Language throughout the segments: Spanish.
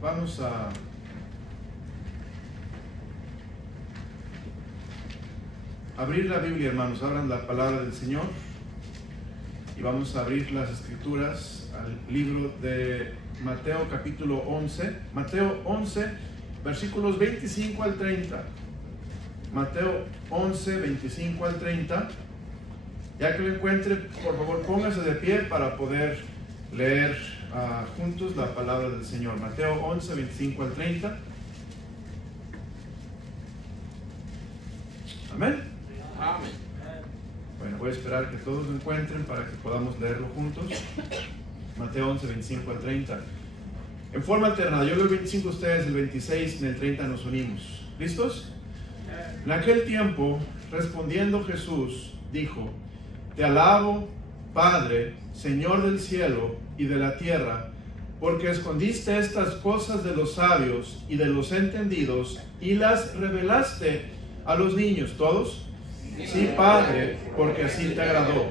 Vamos a abrir la Biblia, hermanos. Abran la palabra del Señor y vamos a abrir las Escrituras al libro de Mateo capítulo 11. Mateo 11, versículos 25 al 30. Mateo 11, 25 al 30. Ya que lo encuentre, por favor, póngase de pie para poder leer juntos la palabra del Señor. Mateo 11, 25 al 30. Amén. Amén. Bueno, voy a esperar que todos lo encuentren para que podamos leerlo juntos. Mateo 11, 25 al 30. En forma alternada, yo leo el 25, ustedes el 26, en el 30 nos unimos. ¿Listos? En aquel tiempo, respondiendo Jesús, dijo: Te alabo, Padre, Señor del cielo y de la tierra, porque escondiste estas cosas de los sabios y de los entendidos y las revelaste a los niños. ¿Todos? Sí, Padre, porque así te agradó.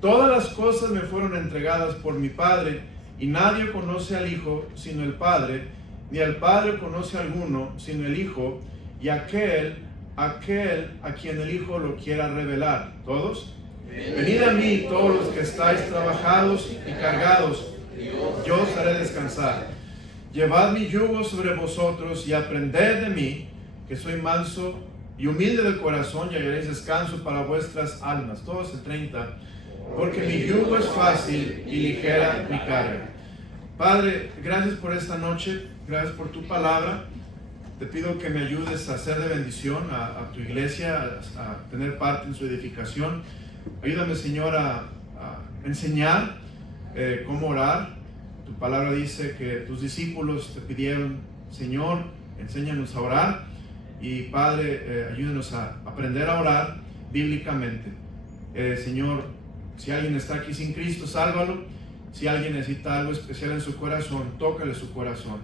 Todas las cosas me fueron entregadas por mi Padre, y nadie conoce al Hijo sino el Padre, ni al Padre conoce a alguno sino el Hijo, y aquel a quien el Hijo lo quiera revelar. ¿Todos? Venid a mí todos los que estáis trabajados y cargados, yo os haré descansar. Llevad mi yugo sobre vosotros y aprended de mí, que soy manso y humilde de corazón, y hallaréis descanso para vuestras almas. Todos el 30. Porque mi yugo es fácil y ligera mi carga. Padre, gracias por esta noche, gracias por tu palabra. Te pido que me ayudes a ser de bendición a tu iglesia, a tener parte en su edificación. Ayúdame, Señor, a enseñar cómo orar. Tu palabra dice que tus discípulos te pidieron: Señor, enséñanos a orar. Y Padre, ayúdanos a aprender a orar bíblicamente. Señor, si alguien está aquí sin Cristo, sálvalo. Si alguien necesita algo especial en su corazón, tócale su corazón.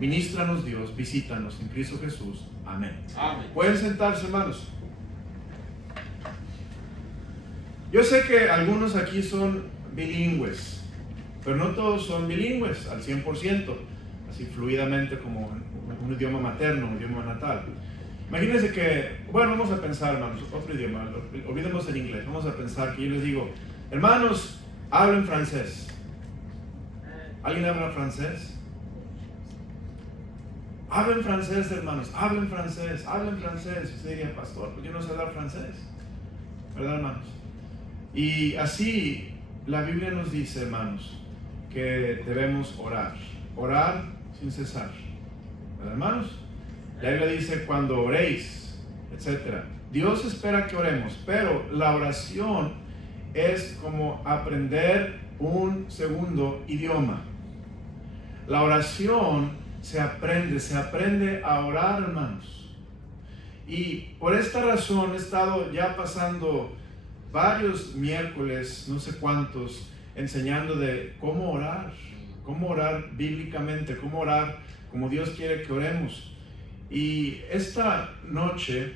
Ministranos, Dios, visítanos en Cristo Jesús. Amén. Amén. Pueden sentarse, hermanos. Yo sé que algunos aquí son bilingües, pero no todos son bilingües al 100%, así fluidamente como un idioma materno, un idioma natal. Imagínense que, bueno, vamos a pensar, hermanos, otro idioma, olvidemos el inglés, vamos a pensar que yo les digo: hermanos, hablen francés. ¿Alguien habla francés? Hablen francés, hermanos, hablen francés, hablen francés. Usted diría: pastor, pues yo no sé hablar francés, ¿verdad, hermanos? Y así la Biblia nos dice, hermanos, que debemos orar sin cesar, ¿verdad, hermanos? La Biblia dice: cuando oréis, etc. Dios espera que oremos, pero la oración es como aprender un segundo idioma. La oración se aprende a orar, hermanos. Y por esta razón he estado ya pasando varios miércoles, no sé cuántos, enseñando de cómo orar bíblicamente, cómo orar como Dios quiere que oremos. Y esta noche,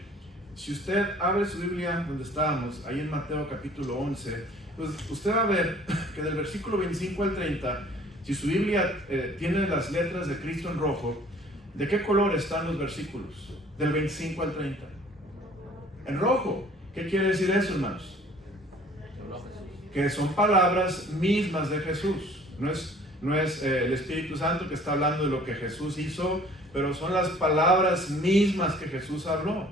si usted abre su Biblia donde estábamos, ahí en Mateo capítulo 11, pues usted va a ver que del versículo 25 al 30, si su Biblia tiene las letras de Cristo en rojo, ¿de qué color están los versículos? Del 25 al 30. En rojo. ¿Qué quiere decir eso, hermanos? Que son palabras mismas de Jesús. No es el Espíritu Santo que está hablando de lo que Jesús hizo, pero son las palabras mismas que Jesús habló.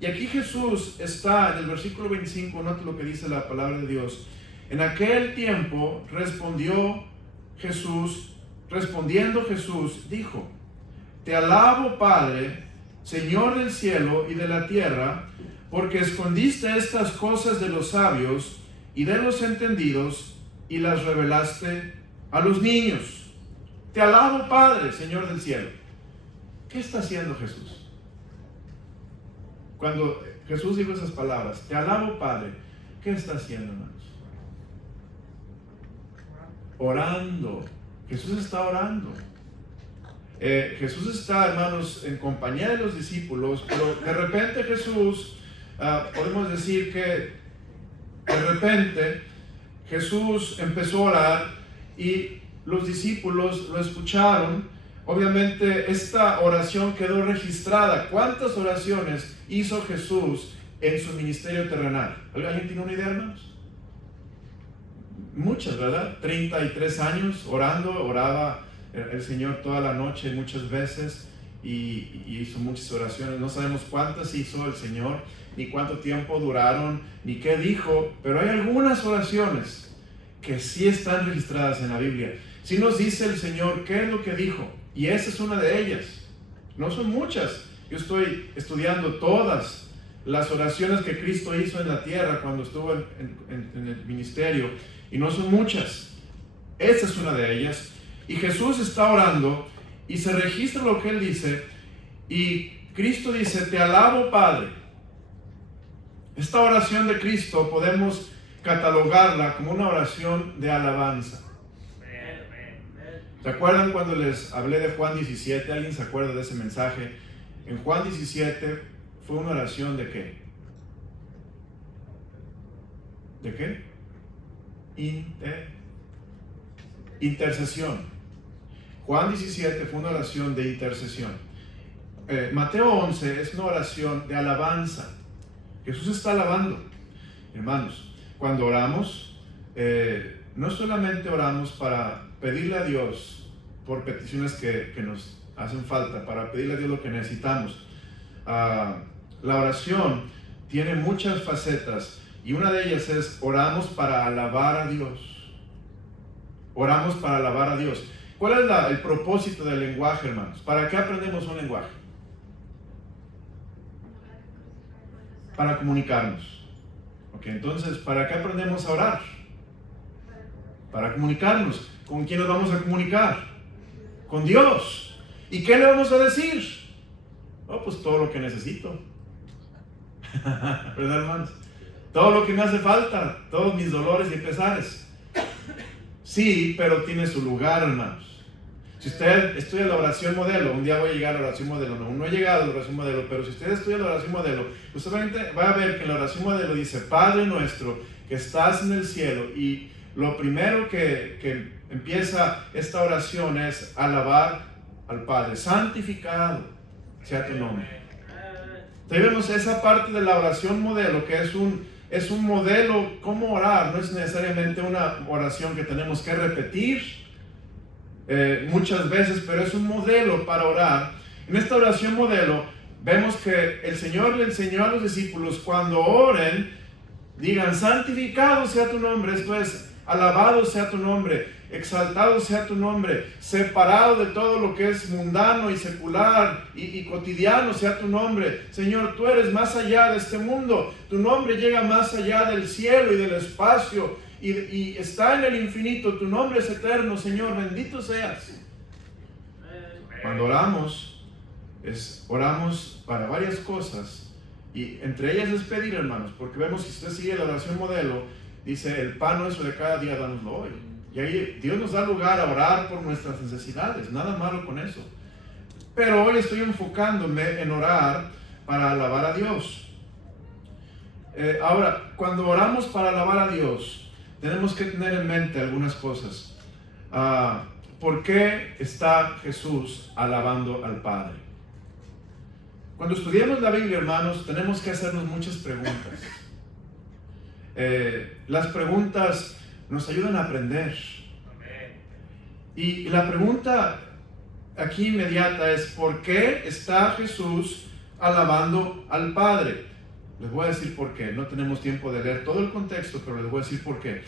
Y aquí Jesús está en el versículo 25, note lo que dice la palabra de Dios. En aquel tiempo respondiendo Jesús, dijo: Te alabo, Padre, Señor del cielo y de la tierra, porque escondiste estas cosas de los sabios y de los entendidos y las revelaste a los niños. Te alabo, Padre, Señor del cielo. ¿Qué está haciendo Jesús? Cuando Jesús dijo esas palabras, te alabo, Padre, ¿qué está haciendo, hermanos? Orando. Jesús está orando. Jesús está, hermanos, en compañía de los discípulos, pero de repente Jesús, podemos decir que de repente Jesús empezó a orar y los discípulos lo escucharon obviamente esta oración quedó registrada. ¿Cuántas oraciones hizo Jesús en su ministerio terrenal? ¿Alguien tiene una idea, hermanos? Muchas, ¿verdad? 33 años oraba el Señor toda la noche muchas veces y hizo muchas oraciones. No sabemos cuántas hizo el Señor, ni cuánto tiempo duraron, ni qué dijo, pero hay algunas oraciones que sí están registradas en la Biblia. Sí nos dice el Señor qué es lo que dijo, y esa es una de ellas. No son muchas. Yo estoy estudiando todas las oraciones que Cristo hizo en la tierra cuando estuvo en el ministerio, y no son muchas. Esta es una de ellas. Y Jesús está orando y se registra lo que Él dice, y Cristo dice: te alabo, Padre. Esta oración de Cristo podemos catalogarla como una oración de alabanza. ¿Se acuerdan cuando les hablé de Juan 17? ¿Alguien se acuerda de ese mensaje? En Juan 17 fue una oración ¿de qué? ¿De qué? Intercesión. Juan 17 fue una oración de intercesión. Mateo 11 es una oración de alabanza. Jesús está alabando. Hermanos, cuando oramos, no solamente oramos para pedirle a Dios por peticiones que nos hacen falta, para pedirle a Dios lo que necesitamos. La oración tiene muchas facetas, y una de ellas es oramos para alabar a Dios. Oramos para alabar a Dios. ¿Cuál es el propósito del lenguaje, hermanos? ¿Para qué aprendemos un lenguaje? Para comunicarnos. Ok, entonces, ¿para qué aprendemos a orar? Para comunicarnos. ¿Con quién nos vamos a comunicar? Con Dios. ¿Y qué le vamos a decir? Oh, pues todo lo que necesito. ¿Verdad, hermanos? Todo lo que me hace falta, todos mis dolores y pesares. Sí, pero tiene su lugar, hermanos. Si usted estudia la oración modelo, un día voy a llegar a la oración modelo, no he llegado a la oración modelo, pero si usted estudia la oración modelo, usted va a ver que en la oración modelo dice: Padre nuestro que estás en el cielo, y lo primero que empieza esta oración es alabar al Padre. Santificado sea tu nombre. Entonces vemos esa parte de la oración modelo, que es un modelo cómo orar. No es necesariamente una oración que tenemos que repetir muchas veces, pero es un modelo para orar. En esta oración modelo vemos que el Señor le enseñó a los discípulos: cuando oren, digan: santificado sea tu nombre. Esto es, alabado sea tu nombre, exaltado sea tu nombre, separado de todo lo que es mundano y secular y cotidiano sea tu nombre. Señor, tú eres más allá de este mundo, tu nombre llega más allá del cielo y del espacio, y está en el infinito, tu nombre es eterno. Señor, bendito seas. Cuando oramos para varias cosas, y entre ellas es pedir, hermanos, porque vemos, si usted sigue la oración modelo, dice: el pan nuestro de cada día dánoslo hoy. Y ahí Dios nos da lugar a orar por nuestras necesidades, nada malo con eso. Pero hoy estoy enfocándome en orar para alabar a Dios. Ahora, cuando oramos para alabar a Dios, tenemos que tener en mente algunas cosas. ¿Por qué está Jesús alabando al Padre? Cuando estudiamos la Biblia, hermanos, tenemos que hacernos muchas preguntas. Las preguntas nos ayudan a aprender. Y la pregunta aquí inmediata es: ¿por qué está Jesús alabando al Padre? Les voy a decir por qué. No tenemos tiempo de leer todo el contexto, pero les voy a decir por qué.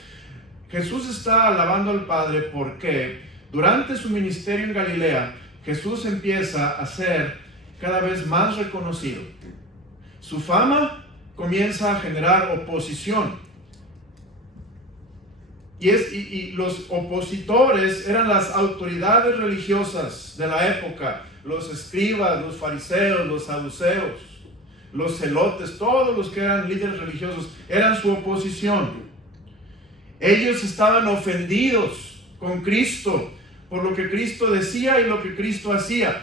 Jesús está alabando al Padre porque durante su ministerio en Galilea, Jesús empieza a ser cada vez más reconocido. Su fama comienza a generar oposición. Y los opositores eran las autoridades religiosas de la época: los escribas, los fariseos, los saduceos, los celotes, todos los que eran líderes religiosos eran su oposición. Ellos estaban ofendidos con Cristo por lo que Cristo decía y lo que Cristo hacía.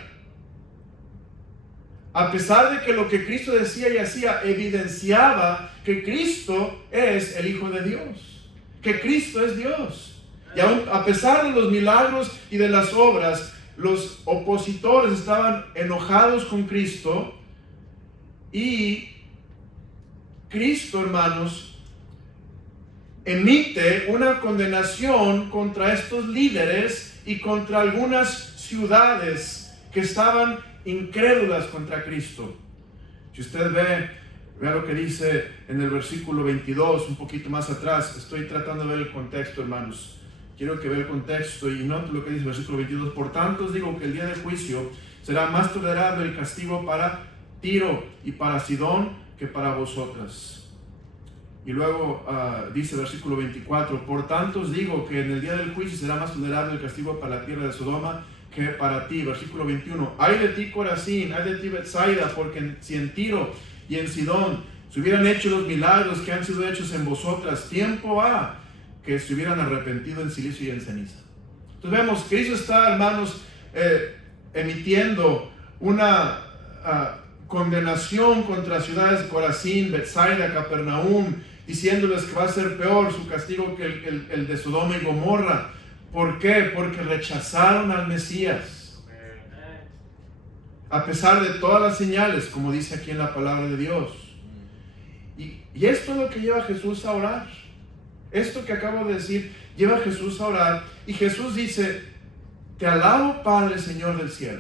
A pesar de que lo que Cristo decía y hacía evidenciaba que Cristo es el Hijo de Dios, que Cristo es Dios. Y aún a pesar de los milagros y de las obras, los opositores estaban enojados con Cristo, y Cristo, hermanos, emite una condenación contra estos líderes y contra algunas ciudades que estaban incrédulas contra Cristo. Si usted vea lo que dice en el versículo 22, un poquito más atrás. Estoy tratando de ver el contexto, hermanos. Quiero que vea el contexto y note lo que dice el versículo 22. Por tanto os digo que el día del juicio será más tolerable el castigo para Tiro y para Sidón que para vosotras. Y luego dice el versículo 24, por tanto os digo que en el día del juicio será más tolerable el castigo para la tierra de Sodoma que para ti. Versículo 21, ay de ti Corazín, ay de ti Betsaida, porque si en Tiro y en Sidón se hubieran hecho los milagros que han sido hechos en vosotras, tiempo ha que se hubieran arrepentido en silicio y en ceniza. Entonces vemos, Cristo está, hermanos, emitiendo una condenación contra ciudades de Corazín, Betsaida, Capernaum, diciéndoles que va a ser peor su castigo que el de Sodoma y Gomorra. ¿Por qué? Porque rechazaron al Mesías. A pesar de todas las señales, como dice aquí en la palabra de Dios. Y esto es lo que lleva a Jesús a orar. Esto que acabo de decir, lleva a Jesús a orar. Y Jesús dice, te alabo, Padre, Señor del cielo,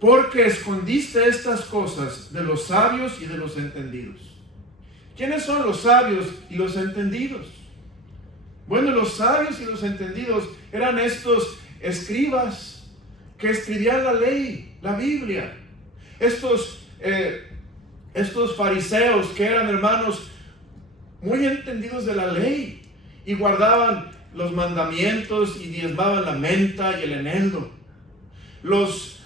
porque escondiste estas cosas de los sabios y de los entendidos. ¿Quiénes son los sabios y los entendidos? Bueno, los sabios y los entendidos eran estos escribas que escribían la ley, la Biblia. Estos fariseos que eran, hermanos, muy entendidos de la ley y guardaban los mandamientos y diezmaban la menta y el eneldo. Los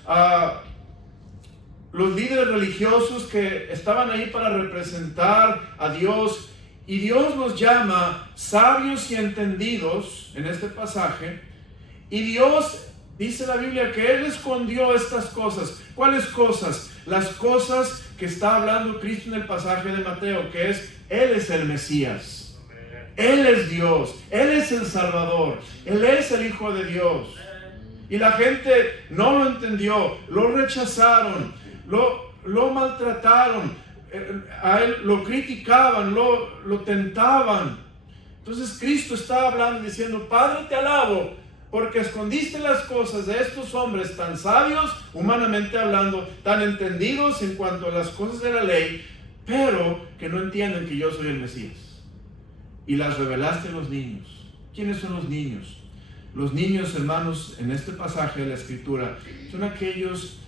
líderes religiosos que estaban ahí para representar a Dios, y Dios los llama sabios y entendidos en este pasaje, y Dios dice la Biblia que Él escondió estas cosas. ¿Cuáles cosas? Las cosas que está hablando Cristo en el pasaje de Mateo, que es, Él es el Mesías, Él es Dios, Él es el Salvador, Él es el Hijo de Dios. Y la gente no lo entendió, lo rechazaron, lo maltrataron, a Él lo criticaban, lo tentaban. Entonces Cristo está hablando diciendo, Padre, te alabo, porque escondiste las cosas de estos hombres tan sabios, humanamente hablando, tan entendidos en cuanto a las cosas de la ley, pero que no entienden que yo soy el Mesías. Y las revelaste a los niños. ¿Quiénes son los niños? Los niños, hermanos, en este pasaje de la Escritura, son aquellos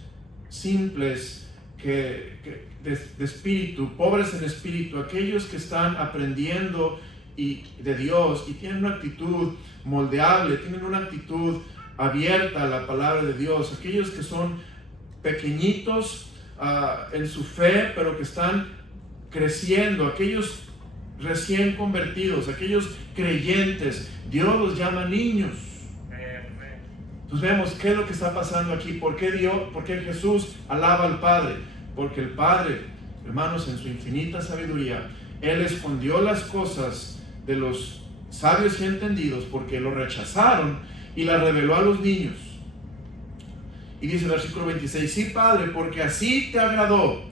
simples de espíritu, pobres en espíritu, aquellos que están aprendiendo de Dios y tienen una actitud moldeable, tienen una actitud abierta a la palabra de Dios, aquellos que son pequeñitos en su fe, pero que están creciendo, aquellos recién convertidos, aquellos creyentes. Dios los llama niños. Entonces vemos qué es lo que está pasando aquí. ¿Por qué Jesús alaba al Padre? Porque el Padre, hermanos, en su infinita sabiduría, Él escondió las cosas de los sabios y entendidos porque lo rechazaron y las reveló a los niños. Y dice el versículo 26, sí, Padre, porque así te agradó.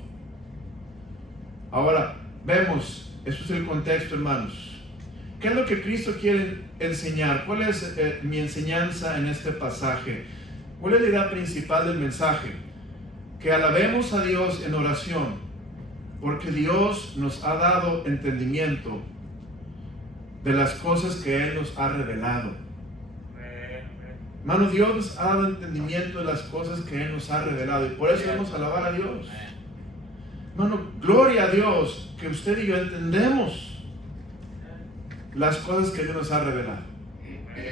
Ahora, vemos, eso es el contexto, hermanos. ¿Qué es lo que Cristo quiere enseñar? ¿Cuál es mi enseñanza en este pasaje? ¿Cuál es la idea principal del mensaje? Que alabemos a Dios en oración, porque Dios nos ha dado entendimiento de las cosas que Él nos ha revelado. Hermano, Dios nos ha dado entendimiento de las cosas que Él nos ha revelado, y por eso debemos alabar a Dios. Hermano, gloria a Dios que usted y yo entendemos las cosas que Dios nos ha revelado.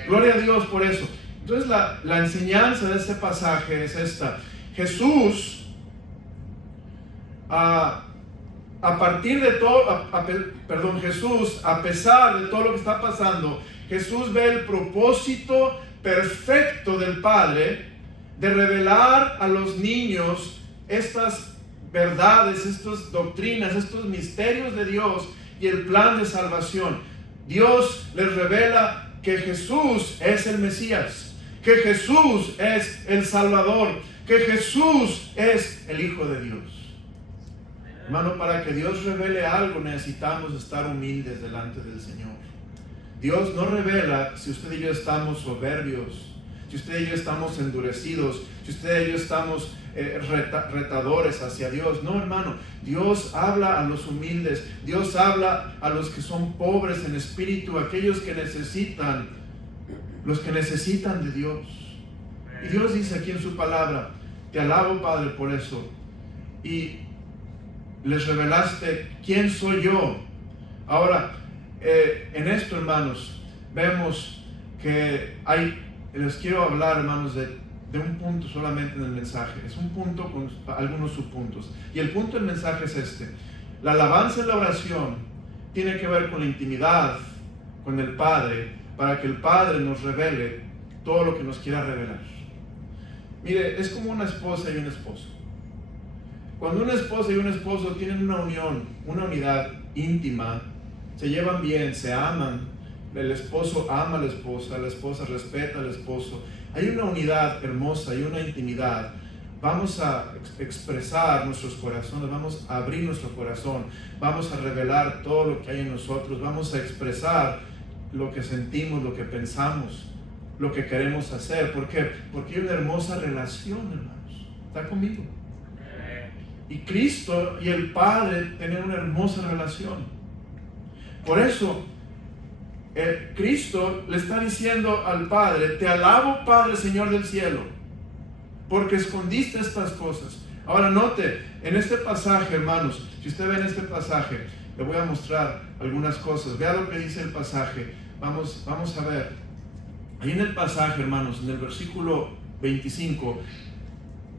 Gloria a Dios por eso. Entonces la enseñanza de este pasaje es esta. Jesús, Jesús, a pesar de todo lo que está pasando, Jesús ve el propósito perfecto del Padre de revelar a los niños estas verdades, estas doctrinas, estos misterios de Dios y el plan de salvación. Dios les revela que Jesús es el Mesías, que Jesús es el Salvador, que Jesús es el Hijo de Dios. Hermano, para que Dios revele algo necesitamos estar humildes delante del Señor. Dios no revela si usted y yo estamos soberbios, si usted y yo estamos endurecidos, si usted y yo estamos retadores hacia Dios. No, hermano, Dios habla a los humildes, Dios habla a los que son pobres en espíritu, aquellos que necesitan, los que necesitan de Dios. Y Dios dice aquí en su palabra: te alabo, Padre, por eso, y les revelaste quién soy yo. Ahora, en esto, hermanos, vemos que les quiero hablar, hermanos, de un punto solamente en el mensaje. Es un punto con algunos subpuntos. Y el punto del mensaje es este: la alabanza en la oración tiene que ver con la intimidad con el Padre, para que el Padre nos revele todo lo que nos quiera revelar. Mire, es como una esposa y un esposo. Cuando una esposa y un esposo tienen una unión, una unidad íntima, se llevan bien, se aman, el esposo ama a la esposa respeta al esposo, hay una unidad hermosa y una intimidad. Vamos a expresar nuestros corazones, vamos a abrir nuestro corazón, vamos a revelar todo lo que hay en nosotros, vamos a expresar lo que sentimos, lo que pensamos, lo que queremos hacer. ¿Por qué? Porque hay una hermosa relación, hermanos. ¿Está conmigo? Y Cristo y el Padre tienen una hermosa relación. Por eso, Cristo le está diciendo al Padre: te alabo, Padre, Señor del cielo, porque escondiste estas cosas. Ahora note, en este pasaje, hermanos, si usted ve en este pasaje, le voy a mostrar algunas cosas. Vea lo que dice el pasaje. Vamos a ver. Ahí en el pasaje, hermanos, en el versículo 25,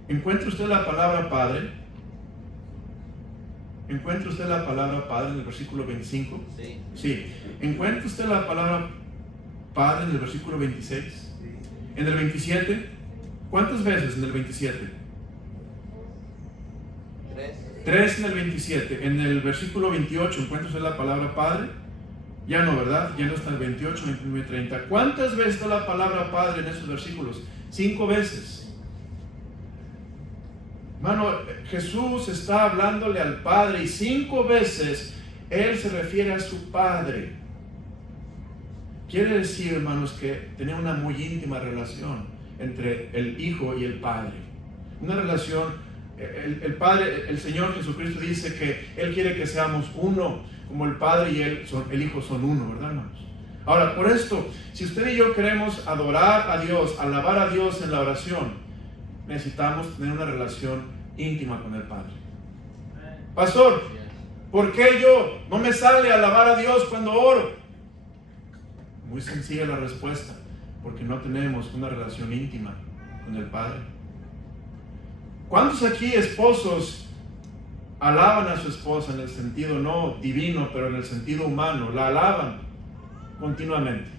¿encuentra usted la palabra Padre? ¿Encuentra usted la palabra Padre en el versículo 25? Sí. Sí. ¿Encuentra usted la palabra Padre en el versículo 26? Sí. ¿En el 27? ¿Cuántas veces en el 27? 3 en el 27. En el versículo 28, ¿encuentra usted la palabra Padre? Ya no, ¿verdad? Ya no está en el 28, 29 y 30. ¿Cuántas veces está la palabra Padre en esos versículos? 5 veces. Hermano, Jesús está hablándole al Padre y 5 veces Él se refiere a su Padre. Quiere decir, hermanos, que tenía una muy íntima relación entre el Hijo y el Padre. Una relación, el Padre, el Señor Jesucristo dice que Él quiere que seamos uno, como el Padre y el Hijo son uno, ¿verdad, hermanos? Ahora, por esto, si usted y yo queremos adorar a Dios, alabar a Dios en la oración, necesitamos tener una relación íntima con el Padre. Pastor, ¿por qué yo no me sale alabar a Dios cuando oro? Muy sencilla la respuesta: porque no tenemos una relación íntima con el Padre. ¿Cuántos aquí esposos alaban a su esposa en el sentido no divino, pero en el sentido humano? La alaban continuamente.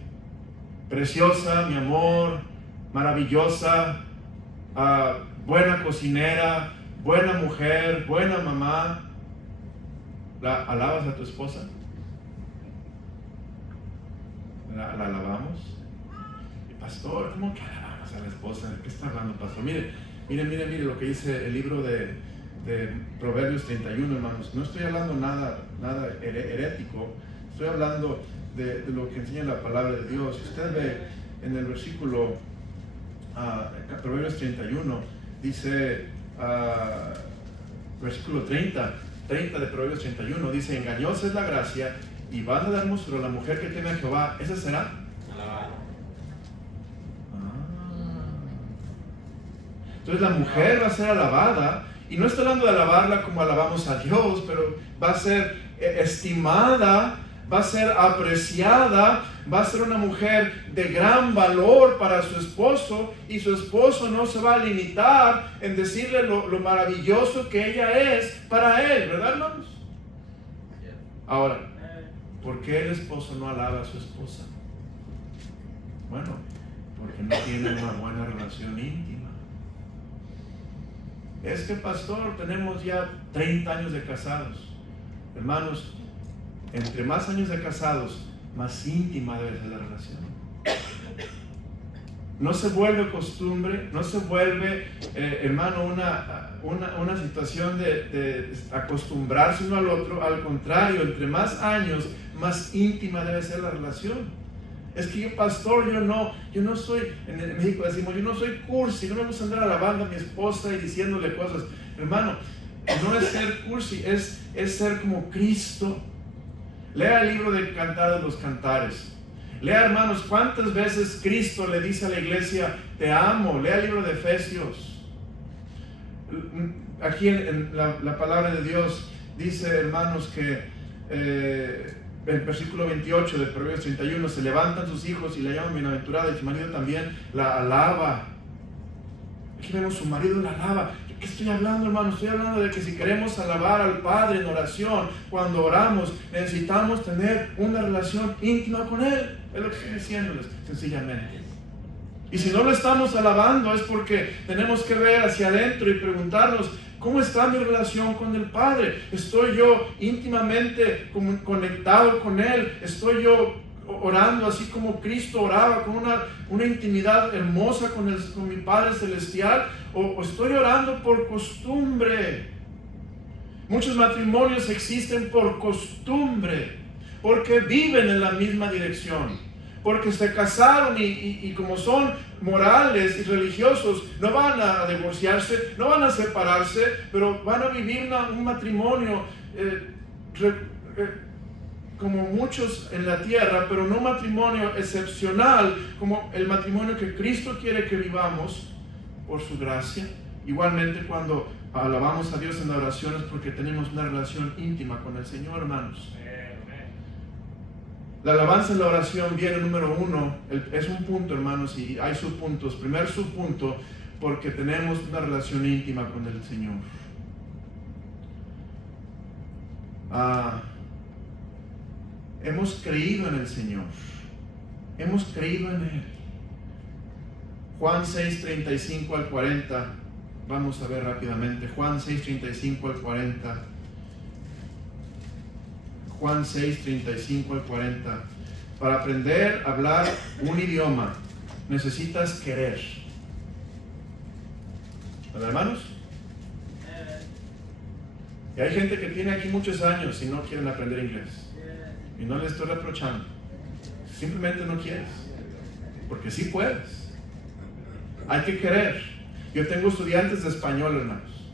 Preciosa, mi amor, maravillosa, buena cocinera, buena mujer, buena mamá. ¿La alabas a tu esposa? ¿La alabamos? Y pastor, ¿cómo que alabamos a la esposa? ¿De qué está hablando, pastor? Mire lo que dice el libro de Proverbios 31, hermanos. No estoy hablando nada herético, estoy hablando de lo que enseña la palabra de Dios. Si usted ve en el versículo Proverbios 31, dice versículo 30 de Proverbios 31, dice: engañosa es la gracia y van a dar hermosura a la mujer que teme a Jehová, ¿esa será? Alabada. Entonces la mujer va a ser alabada, y no está hablando de alabarla como alabamos a Dios, pero va a ser estimada, va a ser apreciada, va a ser una mujer de gran valor para su esposo, y su esposo no se va a limitar en decirle lo maravilloso que ella es para él, ¿verdad, hermanos? Ahora, ¿por qué el esposo no alaba a su esposa? Bueno, porque no tiene una buena relación íntima. Es que, pastor, tenemos ya 30 años de casados. Hermanos, entre más años de casados, más íntima debe ser la relación. no se vuelve costumbre, no se vuelve, hermano, una situación de acostumbrarse uno al otro. Al contrario, entre más años, más íntima debe ser la relación. Es que yo, pastor, yo no soy, en México decimos, yo no soy cursi, no me gusta andar alabando a mi esposa y diciéndole cosas. Hermano, no es ser cursi, es ser como Cristo. Lea el libro de Cantar de los Cantares. Lea, hermanos, cuántas veces Cristo le dice a la iglesia, te amo. Lea el libro de Efesios. Aquí en la palabra de Dios dice, hermanos, que el versículo 28 de Proverbios 31, se levantan sus hijos y la llaman bienaventurada, y su marido también la alaba. Aquí vemos, su marido la alaba. ¿De qué estoy hablando, hermano? Estoy hablando de que si queremos alabar al Padre en oración, cuando oramos, necesitamos tener una relación íntima con Él. Es lo que estoy diciéndoles, sencillamente. Y si no lo estamos alabando, es porque tenemos que ver hacia adentro y preguntarnos, ¿cómo está mi relación con el Padre? ¿Estoy yo íntimamente conectado con Él? ¿Estoy yo orando así como Cristo oraba, con una intimidad hermosa con mi Padre Celestial? ¿O estoy orando por costumbre? Muchos matrimonios existen por costumbre, porque viven en la misma dirección. Porque se casaron y como son morales y religiosos, no van a divorciarse, no van a separarse, pero van a vivir un matrimonio como muchos en la tierra, pero no un matrimonio excepcional como el matrimonio que Cristo quiere que vivamos por su gracia. Igualmente, cuando alabamos a Dios en la oración, es porque tenemos una relación íntima con el Señor, hermanos. La alabanza en la oración viene número uno, es un punto, hermanos, y hay subpuntos. Primer subpunto, porque tenemos una relación íntima con el Señor. Hemos creído en el Señor, hemos creído en Él. Juan 6, 35 al 40, vamos a ver rápidamente. Juan 6, 35 al 40. Juan 6, 35 al 40. Para aprender a hablar un idioma, necesitas querer. ¿Verdad, hermanos? Y hay gente que tiene aquí muchos años y no quieren aprender inglés. Y no les estoy reprochando. Simplemente no quieres. Porque sí puedes. Hay que querer. Yo tengo estudiantes de español, hermanos.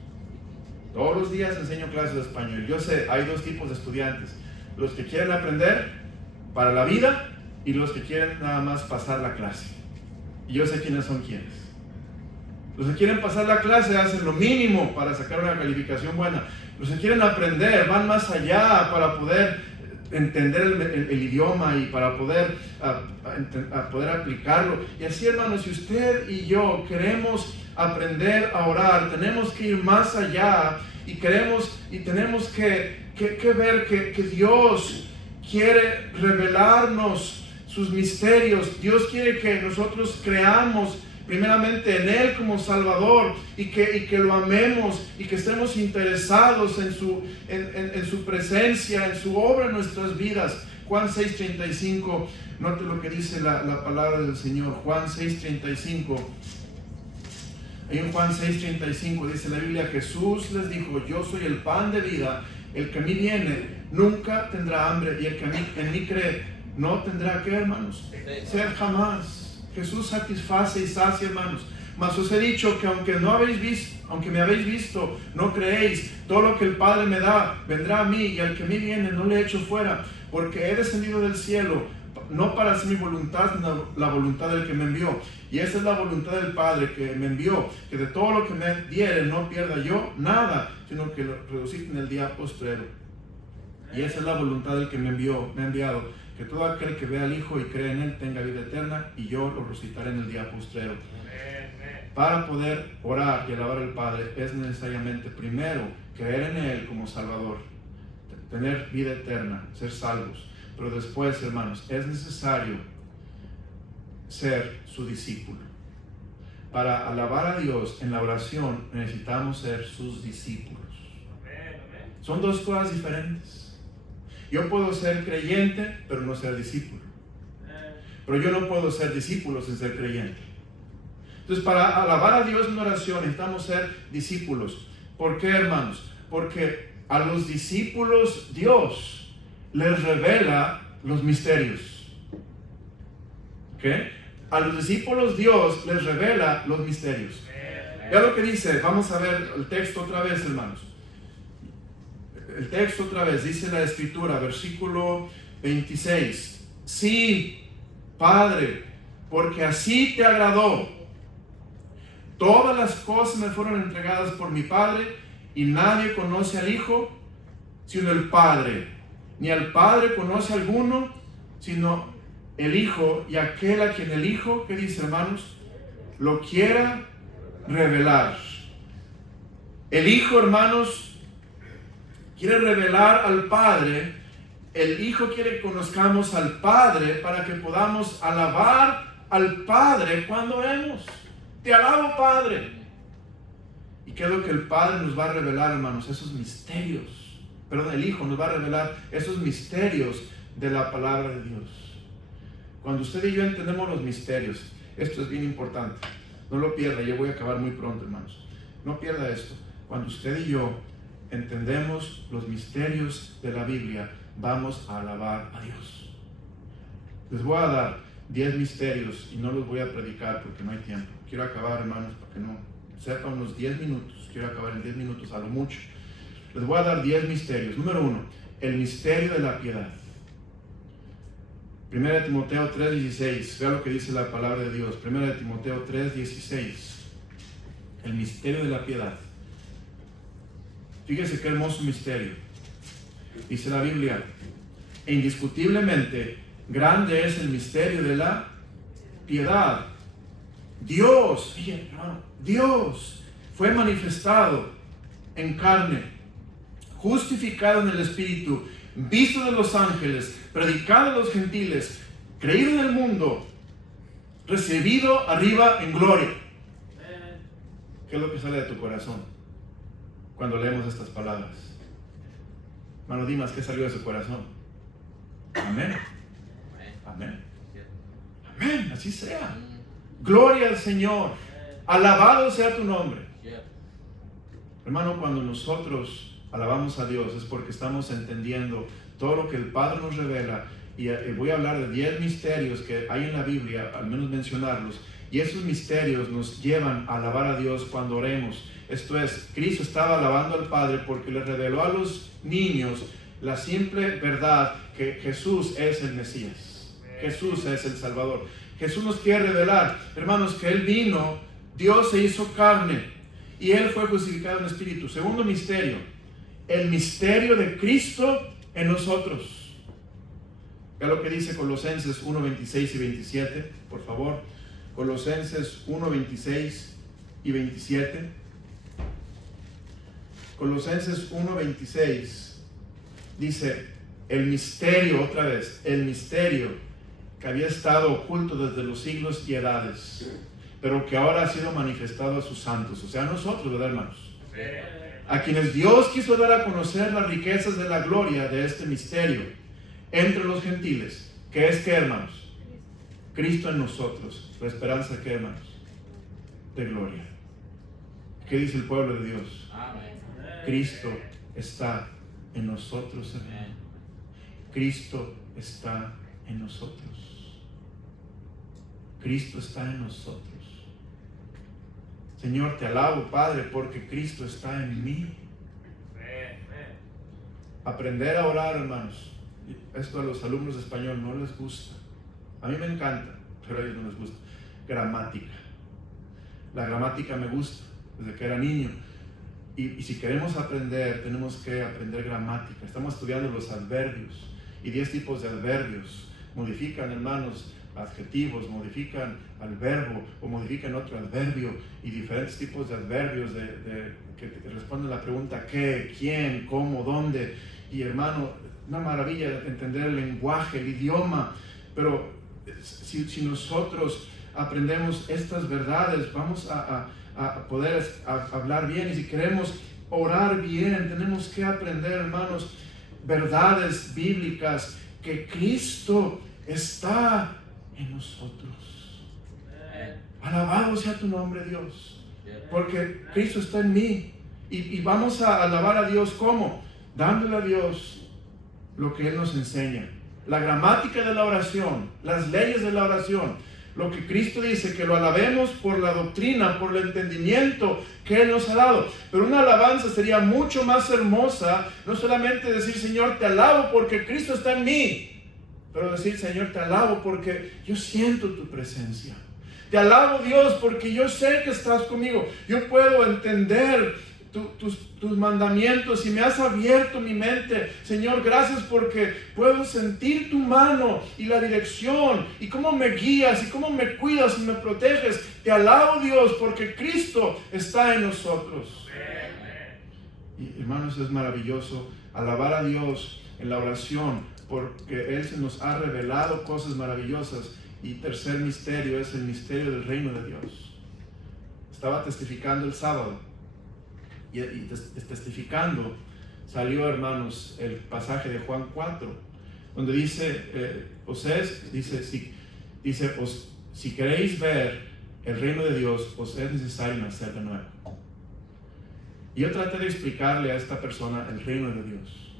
Todos los días enseño clases de español. Yo sé, hay dos tipos de estudiantes. Los que quieren aprender para la vida y los que quieren nada más pasar la clase. Y yo sé quiénes son quiénes. Los que quieren pasar la clase hacen lo mínimo para sacar una calificación buena. Los que quieren aprender van más allá para poder entender el idioma y para poder aplicarlo. Y así, hermanos, si usted y yo queremos aprender a orar, tenemos que ir más allá y tenemos que ver que Dios quiere revelarnos sus misterios. Dios quiere que nosotros creamos primeramente en Él como Salvador y que lo amemos y que estemos interesados en su presencia, en su obra en nuestras vidas. Juan 6:35, note lo que dice la palabra del Señor. Juan 6:35. Ahí en Juan 6:35 dice la Biblia, Jesús les dijo, yo soy el pan de vida, el que a mí viene nunca tendrá hambre, y el que en mí cree no tendrá, ¿qué, hermanos? Sed jamás. Jesús satisface y sacia, hermanos. Mas os he dicho que aunque me habéis visto, no creéis. Todo lo que el Padre me da vendrá a mí, y al que a mí viene no le echo fuera, porque he descendido del cielo, no para hacer mi voluntad, sino la voluntad del que me envió. Y esa es la voluntad del Padre que me envió, que de todo lo que me diere no pierda yo nada, sino que lo resucite en el día postrero. Y esa es la voluntad del que me ha enviado, que todo aquel que vea al Hijo y cree en Él tenga vida eterna, y yo lo resucitaré en el día postrero. Para poder orar y alabar al Padre es necesariamente primero creer en Él como Salvador, tener vida eterna, ser salvos. Pero después, hermanos, es necesario ser su discípulo. Para alabar a Dios en la oración necesitamos ser sus discípulos. Son dos cosas diferentes. Yo puedo ser creyente, pero no ser discípulo. Pero yo no puedo ser discípulo sin ser creyente. Entonces, para alabar a Dios en oración necesitamos ser discípulos. ¿Por qué, hermanos? Porque a los discípulos Dios les revela los misterios. ¿Ok? A los discípulos Dios les revela los misterios. Vea lo que dice. Vamos a ver el texto otra vez, hermanos. El texto otra vez, dice la Escritura, versículo 26. Sí, Padre, porque así te agradó. Todas las cosas me fueron entregadas por mi Padre, y nadie conoce al Hijo sino el Padre, ni al Padre conoce alguno sino el Hijo, y aquel a quien el Hijo, ¿qué dice, hermanos? Lo quiera revelar. El Hijo, hermanos, quiere revelar al Padre. El Hijo quiere que conozcamos al Padre para que podamos alabar al Padre cuando oremos. Te alabo, Padre. ¿Y qué es lo que el Padre nos va a revelar, hermanos? Esos misterios. Perdón, el Hijo nos va a revelar esos misterios de la palabra de Dios. Cuando usted y yo entendemos los misterios, esto es bien importante. No lo pierda, yo voy a acabar muy pronto, hermanos. No pierda esto. Cuando usted y yo entendemos los misterios de la Biblia, vamos a alabar a Dios. Les voy a dar 10 misterios y no los voy a predicar porque no hay tiempo. Quiero acabar, hermanos, para que no sepa unos 10 minutos. Quiero acabar en 10 minutos a lo mucho. Les voy a dar 10 misterios. Número 1, el misterio de la piedad. 1 Timoteo 3:16. Vea lo que dice la palabra de Dios. 1 Timoteo 3:16. El misterio de la piedad. Fíjese qué hermoso misterio. Dice la Biblia: e indiscutiblemente grande es el misterio de la piedad. Dios, fíjate, hermano, Dios fue manifestado en carne, justificado en el Espíritu, visto de los ángeles, predicado a los gentiles, creído en el mundo, recibido arriba en gloria. ¿Qué es lo que sale de tu corazón cuando leemos estas palabras? Hermano Dimas, ¿qué salió de su corazón? Amén. Amén. Amén, así sea. Gloria al Señor. Alabado sea tu nombre. Hermano, cuando nosotros alabamos a Dios es porque estamos entendiendo todo lo que el Padre nos revela. Y voy a hablar de 10 misterios que hay en la Biblia, al menos mencionarlos. Y esos misterios nos llevan a alabar a Dios cuando oremos. Esto es, Cristo estaba alabando al Padre porque le reveló a los niños la simple verdad que Jesús es el Mesías. Jesús es el Salvador. Jesús nos quiere revelar, hermanos, que Él vino, Dios se hizo carne y Él fue justificado en Espíritu. Segundo misterio, el misterio de Cristo en nosotros. Vea lo que dice Colosenses 1:26 y 27, por favor. Colosenses 1:26 y 27. Colosenses 1:26 dice: el misterio, otra vez, el misterio que había estado oculto desde los siglos y edades, pero que ahora ha sido manifestado a sus santos, o sea, a nosotros, ¿verdad, hermanos? A quienes Dios quiso dar a conocer las riquezas de la gloria de este misterio entre los gentiles, que es, ¿qué, hermanos? Cristo en nosotros, la esperanza, ¿qué, hermanos? De gloria. ¿Qué dice el pueblo de Dios? Cristo está en nosotros, hermano. Cristo está en nosotros. Cristo está en nosotros. Señor, te alabo, Padre, porque Cristo está en mí. Aprender a orar, hermanos. Esto a los alumnos de español no les gusta. A mí me encanta, pero a ellos no les gusta. Gramática. La gramática me gusta desde que era niño. Y si queremos aprender, tenemos que aprender gramática. Estamos estudiando los adverbios. Y 10 tipos de adverbios. Modifican, hermanos, adjetivos, modifican al verbo o modifican otro adverbio, y diferentes tipos de adverbios que te responden la pregunta ¿qué?, ¿quién?, ¿cómo?, ¿dónde? Y hermano, una maravilla entender el lenguaje, el idioma. Pero si nosotros aprendemos estas verdades, vamos a poder hablar bien. Y si queremos orar bien, tenemos que aprender, hermanos, verdades bíblicas, que Cristo está en nosotros. Alabado sea tu nombre, Dios, porque Cristo está en mí. Y vamos a alabar a Dios, ¿cómo? Dándole a Dios lo que Él nos enseña. La gramática de la oración, las leyes de la oración, lo que Cristo dice, que lo alabemos por la doctrina, por el entendimiento que Él nos ha dado. Pero una alabanza sería mucho más hermosa, no solamente decir, Señor, te alabo porque Cristo está en mí, pero decir, Señor, te alabo porque yo siento tu presencia. Te alabo, Dios, porque yo sé que estás conmigo. Yo puedo entender tus mandamientos y me has abierto mi mente. Señor, gracias porque puedo sentir tu mano y la dirección y cómo me guías y cómo me cuidas y me proteges. Te alabo, Dios, porque Cristo está en nosotros. Y hermanos, es maravilloso alabar a Dios en la oración, porque Él se nos ha revelado cosas maravillosas. Y tercer misterio es el misterio del reino de Dios. Estaba testificando el sábado y testificando salió, hermanos, el pasaje de Juan 4, donde dice, si queréis ver el reino de Dios, os es necesario nacer de nuevo. Y yo traté de explicarle a esta persona el reino de Dios.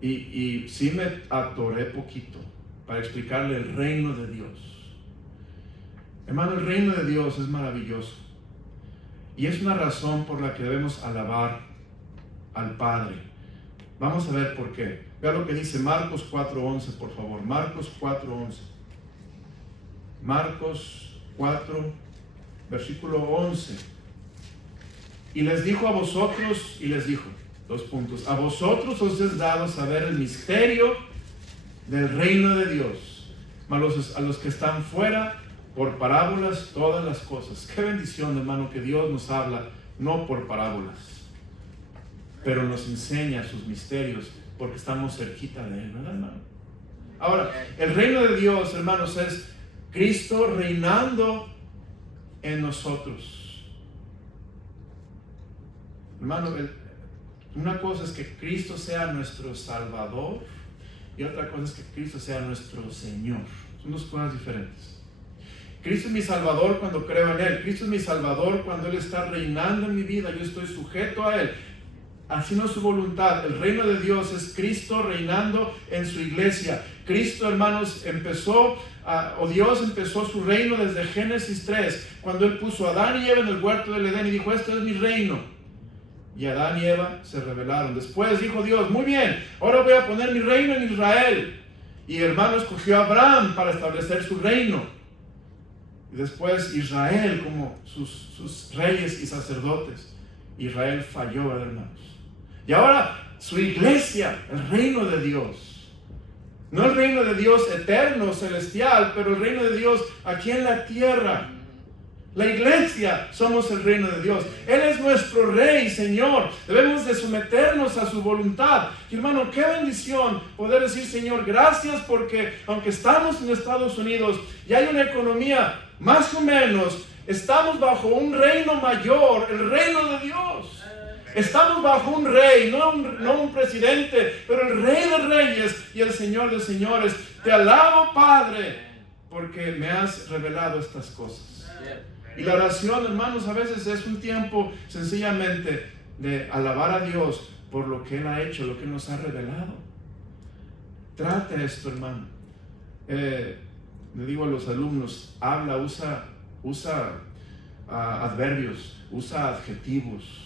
Y sí me atoré poquito para explicarle el reino de Dios. Hermano, el reino de Dios es maravilloso. Y es una razón por la que debemos alabar al Padre. Vamos a ver por qué. Vea lo que dice Marcos 4:11, por favor. Marcos 4:11. Marcos 4, versículo 11. Y les dijo a vosotros, y les dijo, 2 puntos, a vosotros os es dado saber el misterio del reino de Dios, mas a los que están fuera, por parábolas todas las cosas. Qué bendición, hermano, que Dios nos habla no por parábolas, pero nos enseña sus misterios porque estamos cerquita de Él, ¿verdad, hermano? Ahora, el reino de Dios, hermanos, es Cristo reinando en nosotros. Hermano, una cosa es que Cristo sea nuestro Salvador y otra cosa es que Cristo sea nuestro Señor. Son dos cosas diferentes. Cristo es mi Salvador cuando creo en Él. Cristo es mi Salvador cuando Él está reinando en mi vida. Yo estoy sujeto a Él, haciendo su voluntad. El reino de Dios es Cristo reinando en su iglesia. Cristo, hermanos, Dios empezó su reino desde Génesis 3, cuando Él puso a Adán y Eva en el huerto del Edén y dijo, este es mi reino. Y Adán y Eva se rebelaron. Después dijo Dios, muy bien, ahora voy a poner mi reino en Israel. Y hermano, escogió a Abraham para establecer su reino. Y después Israel como sus reyes y sacerdotes. Israel falló, hermanos. Y ahora su iglesia, el reino de Dios. No el reino de Dios eterno, celestial, pero el reino de Dios aquí en la tierra. La iglesia somos el reino de Dios. Él es nuestro Rey, Señor. Debemos de someternos a su voluntad. Y hermano, qué bendición poder decir, Señor, gracias porque aunque estamos en Estados Unidos y hay una economía más o menos, estamos bajo un reino mayor, el reino de Dios. Estamos bajo un rey, no un presidente, pero el Rey de Reyes y el Señor de Señores. Te alabo, Padre, porque me has revelado estas cosas. Y la oración, hermanos, a veces es un tiempo sencillamente de alabar a Dios por lo que Él ha hecho, lo que Él nos ha revelado. Trate esto, hermano. Le digo a los alumnos, usa adverbios, usa adjetivos.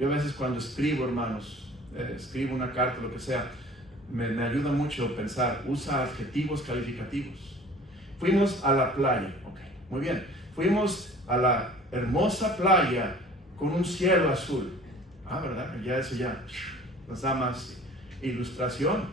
Yo a veces cuando escribo, hermanos, escribo una carta, lo que sea, me ayuda mucho pensar, usa adjetivos calificativos. Fuimos a la playa, ok, muy bien. Fuimos a la hermosa playa con un cielo azul. ¿Verdad? Ya eso ya nos da más ilustración,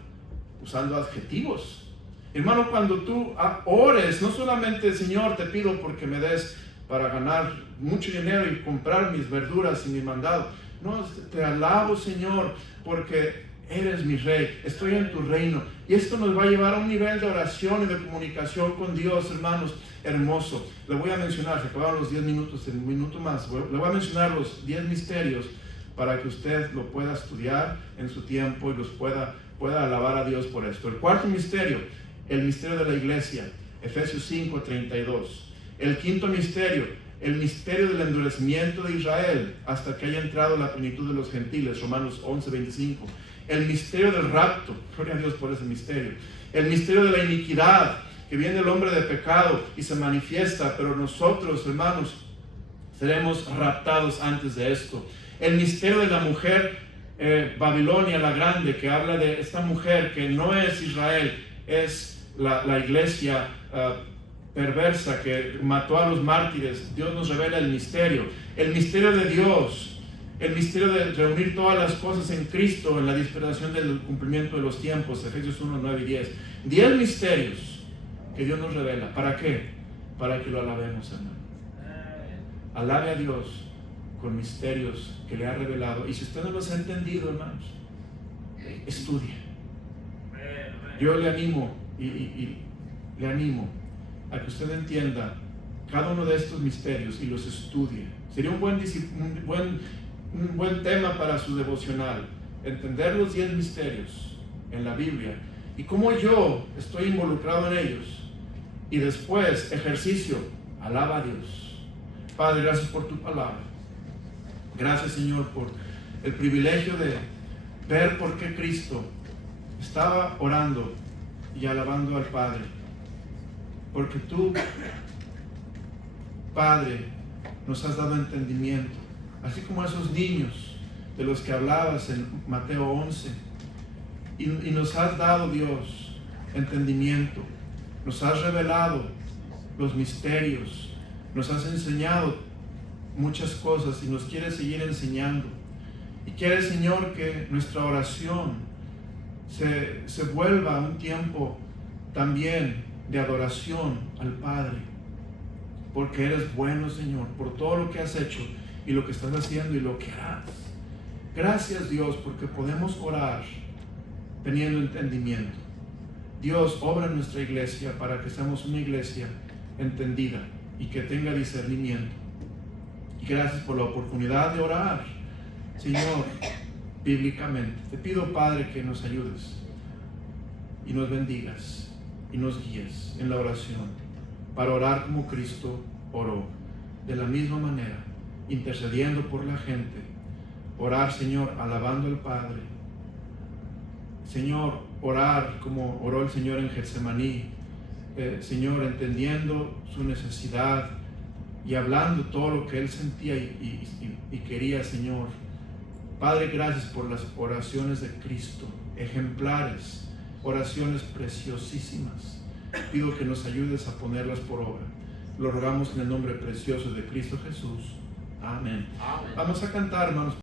usando adjetivos. Hermano, cuando tú ores, no solamente, Señor, te pido porque me des para ganar mucho dinero y comprar mis verduras y mi mandado. No, te alabo, Señor, porque eres mi Rey, estoy en tu reino. Y esto nos va a llevar a un nivel de oración y de comunicación con Dios, hermanos, hermoso. Le voy a mencionar, se acabaron los 10 minutos, en un minuto más. Le voy a mencionar los 10 misterios para que usted lo pueda estudiar en su tiempo y los pueda alabar a Dios por esto. El cuarto misterio, el misterio de la iglesia. Efesios 5:32. El quinto misterio, el misterio del endurecimiento de Israel hasta que haya entrado la plenitud de los gentiles, Romanos 11:25. El misterio del rapto, gloria a Dios por ese misterio. El misterio de la iniquidad, que viene el hombre de pecado y se manifiesta, pero nosotros, hermanos, seremos raptados antes de esto. El misterio de la mujer Babilonia la Grande, que habla de esta mujer que no es Israel, es la iglesia perversa que mató a los mártires. Dios nos revela el misterio de Dios, el misterio de reunir todas las cosas en Cristo en la dispensación del cumplimiento de los tiempos, Efesios 1, 9 y 10. 10 misterios que Dios nos revela. ¿Para qué? Para que lo alabemos, hermano. Alabe a Dios con misterios que le ha revelado. Y si usted no los ha entendido, hermanos, estudie. Yo le animo y le animo a que usted entienda cada uno de estos misterios y los estudie. Sería un buen tema para su devocional, entender los 10 misterios en la Biblia y cómo yo estoy involucrado en ellos. Y después, ejercicio, alaba a Dios. Padre, gracias por tu palabra. Gracias, Señor, por el privilegio de ver por qué Cristo estaba orando y alabando al Padre. Porque tú, Padre, nos has dado entendimiento, así como a esos niños de los que hablabas en Mateo 11. Y nos has dado, Dios, entendimiento. Nos has revelado los misterios. Nos has enseñado muchas cosas y nos quieres seguir enseñando. Y quieres, Señor, que nuestra oración se vuelva un tiempo también de adoración al Padre, porque eres bueno, Señor, por todo lo que has hecho y lo que estás haciendo y lo que harás. Gracias, Dios, porque podemos orar teniendo entendimiento. Dios, obra en nuestra iglesia para que seamos una iglesia entendida y que tenga discernimiento. Y gracias por la oportunidad de orar, Señor, bíblicamente. Te pido, Padre, que nos ayudes y nos bendigas y nos guíes en la oración para orar como Cristo oró, de la misma manera, intercediendo por la gente. Orar, Señor, alabando al Padre. Señor, orar como oró el Señor en Getsemaní. Señor, entendiendo su necesidad y hablando todo lo que Él sentía y quería, Señor. Padre, gracias por las oraciones de Cristo, ejemplares, oraciones preciosísimas. Pido que nos ayudes a ponerlas por obra. Lo rogamos en el nombre precioso de Cristo Jesús. Amén. Vamos a cantar, hermanos.